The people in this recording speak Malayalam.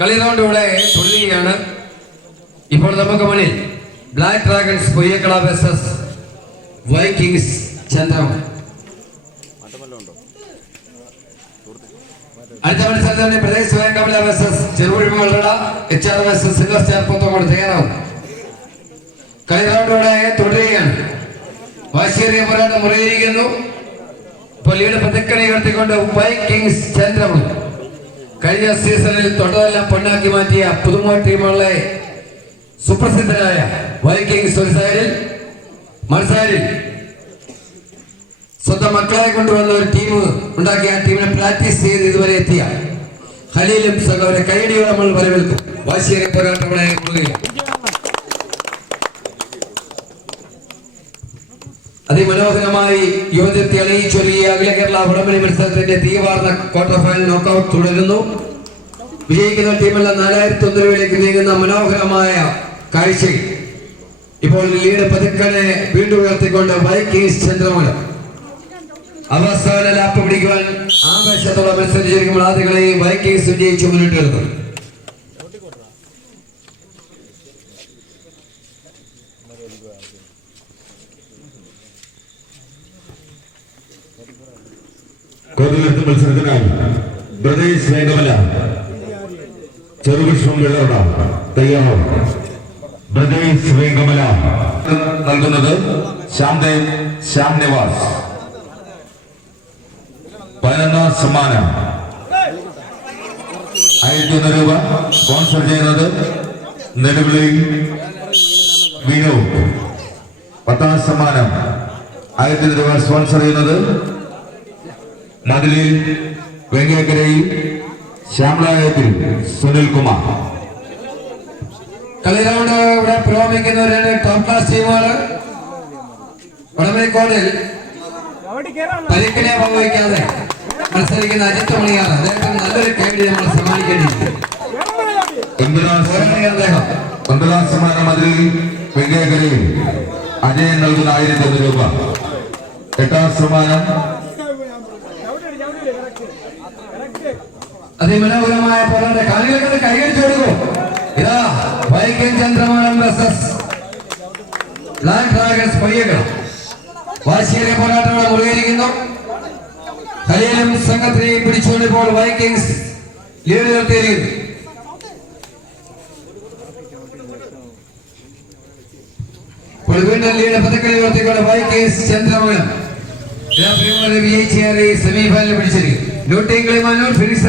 കളി റൗണ്ട് ഇവിടെ തുടരുകയാണ് ഇപ്പോൾ നമുക്ക് മുന്നിൽ ബ്ലാക്ക് ഡ്രാഗൺസ് കൊയ്യക്കള വേഴ്സസ് വൈക്കിങ്സ് ചന്ദ്രം. അടുത്ത മത്സരത്തിന് പ്രദേശ് Venkamala versus Cherupuzha വെള്ളട H R versus silver star പോത്തോട് തയ്യാറാവും കളി റൗണ്ട് ഇവിടെ തുടരുകയാണ്. വാശിയേറിയ പോരാട്ടം മുറിയിരിക്കുന്നു. ഇപ്പോൾ ലീഡ് ഉയർത്തിക്കൊണ്ട് വൈക്കിങ്സ് ചന്ദ്രമുണ്ട് കഴിഞ്ഞ സീസണിൽ തൊട്ടതെല്ലാം പൊന്നാക്കി മാറ്റിയ പുതുമോ ടീമുകളെ സുപ്രസിദ്ധരായ വൈക്കിങ്സ് ഒരു സൈഡിൽ സ്വന്തം മക്കളെ കൊണ്ടുവന്ന ഒരു ടീം ഉണ്ടാക്കി ആ ടീമിനെ പ്രാക്ടീസ് ചെയ്ത് ഇതുവരെ എത്തിയ ഹലീലും സഹോദര കൈയടിയോടെ നമ്മൾ വരവേൽക്കും. വാശിയെ പോരാട്ടങ്ങളെ മുറുകയും അതിമനോഹരമായി യുവജത്തെ അണിയിച്ചൊരുങ്ങിയ അഖില കേരള വടംവലി മത്സരത്തിന്റെ തീവാർന്ന ക്വാർട്ടർ ഫൈനൽ നോക്കൌട്ട് തുടരുന്നു. വിജയിക്കുന്ന ടീമെല്ലാം നാലായിരത്തി ഒന്ന് രൂപയിലേക്ക് നീങ്ങുന്ന മനോഹരമായ കാഴ്ചയിൽ ഇപ്പോൾ ലീഡ് പതുക്കനെ വീണ്ടും ഉയർത്തിക്കൊണ്ട് വൈക്കിങ്സ് ചന്ദ്രമൂലം. അവസാന ലാപ്പ് പിടിക്കുവാൻ ആവേശത്തോടെ മത്സരിച്ചിരിക്കുമ്പോൾ ആദ്യങ്ങളെയും വൈക്കിങ്സ് വിജയിച്ചു മുന്നിട്ട് വരുന്നു കോതിലെടുത്ത മത്സരത്തിനായി ബ്രദേശ് വേഗമല ചെറുവിഷ്ണം വെള്ളറട തയ്യാറാവും ബ്രദേശ് വേഗമല നൽകുന്നത് ശ്യാംദേവ് ശ്യാം നിവാസ് പതിനൊന്നാം സമ്മാനം. ആയിരത്തി രൂപ സ്പോൺസർ ചെയ്യുന്നത് നെടുവിളി വിനോദ് പത്താം സമ്മാനം. ആയിരത്തി രൂപ സ്പോൺസർ ചെയ്യുന്നത് മതിലിൽ വെങ്ങേക്കരയിൽ ശ്യാമളായത്തിൽ സുനിൽ കുമാർ കളി ഇവിടെ പുരോഗമിക്കുന്നവരാണ് ടോപ്പ് ക്ലാസ് ടീമുകൾ വടമേക്കോടിൽ പരിക്കിനെ പങ്കുവയ്ക്കാതെ മത്സരിക്കുന്ന അജിത്ത് മണിയാണ്. അദ്ദേഹത്തിന് നല്ലൊരു കൈവിടി നമ്മൾ സമ്മാനിക്കേണ്ടിയിരിക്കും ഒമ്പതാം മതിലിൽ വെങ്കക്കരയിൽ അജയൻ നൽകുന്ന ആയിരത്തി ഒന്ന് രൂപ? എട്ടാം സമ്മാനം അതിമനോഹരമായ പോരാട്ട. കാണികൾക്ക് കൈയടിച്ചു കൊടുക്കും. ഇതാ വൈക്കം ചന്ദ്രമാനം വെസസ് ബ്ലാക്ക് ഡ്രാഗൺസ് പൊയ്യക്കണം വാശിയേറിയ പോരാട്ടങ്ങൾ മുറിയിരിക്കുന്നു ഖലീലും സംഘത്തിനെയും പിടിച്ചുകൊണ്ട് ഇപ്പോൾ വൈക്കിങ്സ് ലീഡ് നിർത്തിയിരിക്കുന്നു. ഇപ്പോൾ വീണ്ടും ലീഡ് പതുക്കളി ഉയർത്തിക്കൊണ്ട് വൈക്കിങ്സ് ചന്ദ്രമൂലം വിജയിച്ചേറി സെമി ഫൈനൽ പിടിച്ചിരിക്കും ലൂട്ടിംഗ് കളിമാനൂർ ഫിനിക്സ്